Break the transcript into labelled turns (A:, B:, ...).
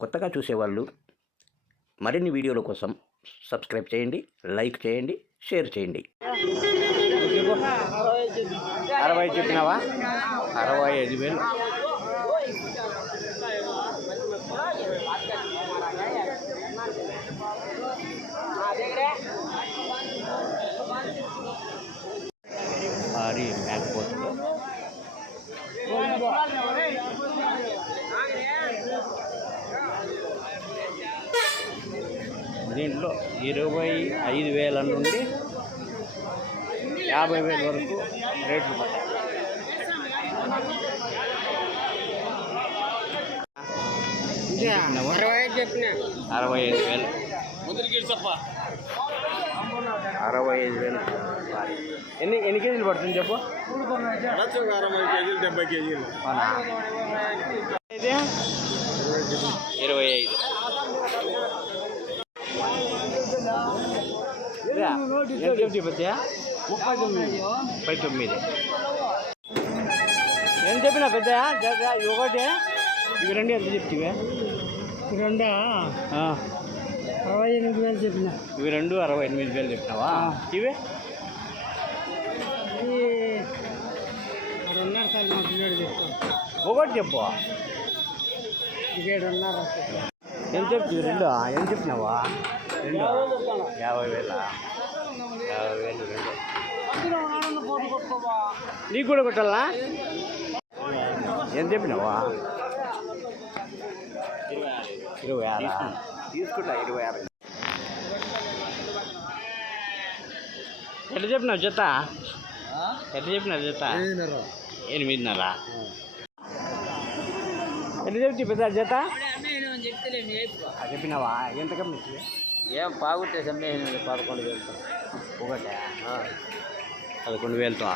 A: కొత్తగా చూసేవాళ్ళు మరిన్ని వీడియోల కోసం సబ్స్క్రైబ్ చేయండి లైక్ చేయండి షేర్ చేయండి. అరవై చెప్పినావా? అరవై ఐదు వేలు. భారీ మ్యాక్ దీంట్లో ఇరవై ఐదు వేల నుండి యాభై వేల వరకు రేట్లు పడతాయి చెప్పినావా? అరవై ఐదు వేలు. అరవై ఐదు వేలు. ఎన్ని ఎన్ని కేజీలు పడుతుంది చెప్పు?
B: అరవై కేజీలు డెబ్బై కేజీలు.
A: ఇరవై ఐదు. ఎంత పెద్దయా
B: ముప్పై తొమ్మిది
A: ముప్పై తొమ్మిది. ఎంత చెప్పినా పెద్దయా జత ఇవి ఒకటి. ఇవి రెండు ఎంత చెప్తివే?
B: రెండా? అరవై ఎనిమిది వేలు చెప్పిన.
A: ఇవి రెండు అరవై ఎనిమిది వేలు చెప్పినావా? ఇవి?
B: రెండున్నర సార్ మా పిల్లడు చెప్తాం
A: ఒకటి చెప్పు.
B: ఇది ఏడున్నర
A: ఎంత చెప్తివి రెండు? ఎంత చెప్పినావా? రెండు యాభై వేల? యాభై వేలు రెండు. నీకు కూడా కొట్టాలా? ఎంత చెప్పినావా? ఇరవై ఆరు. తీసుకుంటా ఇరవై ఆరు. ఎట్లా చెప్పినావు జత? ఎట్లా చెప్పినావు జత? ఎనిమిదిన్నర. ఎట్లా చెప్తి పెద్ద జత? చెప్పినావా? ఎంత కమ్మించి
B: ఏం బాగుంటే సమ్మె పదకొండు వేలతో.
A: ఒకటే. పదకొండు వేలతో.